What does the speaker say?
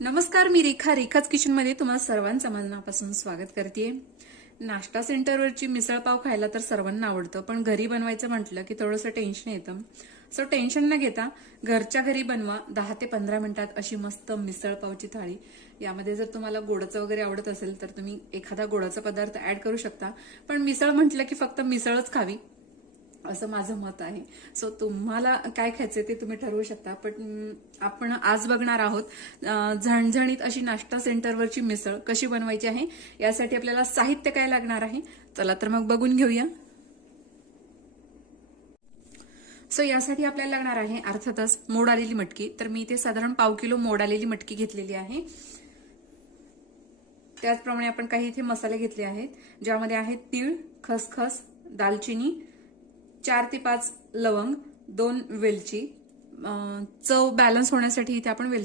नमस्कार, मी रेखाच किचनमध्ये तुम्हाला सर्वांचं मनापासून स्वागत करते. नाश्ता सेंटरवरची मिसळ पाव खायला तर सर्वांना आवडतं, पण घरी बनवायचं म्हटलं की थोडंसं टेन्शन येतं. सो टेन्शन न घेता घरच्या घरी बनवा 10 ते 15 मिनिटात अशी मस्त मिसळ पावची थाळी. यामध्ये जर तुम्हाला गोडाचं वगैरे आवडत असेल तर तुम्ही एखादा गोडाचा पदार्थ ऍड करू शकता, पण मिसळ म्हटलं की फक्त मिसळच खावी असं माझं मत आहे. सो तुम्हाला काय खायचंय ते तुम्ही ठरवू शकता. पण आपण आज बघणार आहोत झणझणीत अशी नाश्ता सेंटरवरची मिसळ कशी बनवायची आहे. यासाठी आपल्याला साहित्य काय लागणार आहे, चला तर मग बघून घेऊया. सो यासाठी आपल्याला लागणार आहे अर्थातच मोड आलेली मटकी. तर मी इथे साधारण पाव किलो मोड आलेली मटकी घेतलेली आहे. त्याचप्रमाणे आपण काही इथे मसाले घेतले आहेत, ज्यामध्ये आहेत तीळ, खसखस, दालचिनी, 4 ते 5 लवंग, 2 वेलची. चव बॅलन्स होण्यासाठी इथे आपण वेलची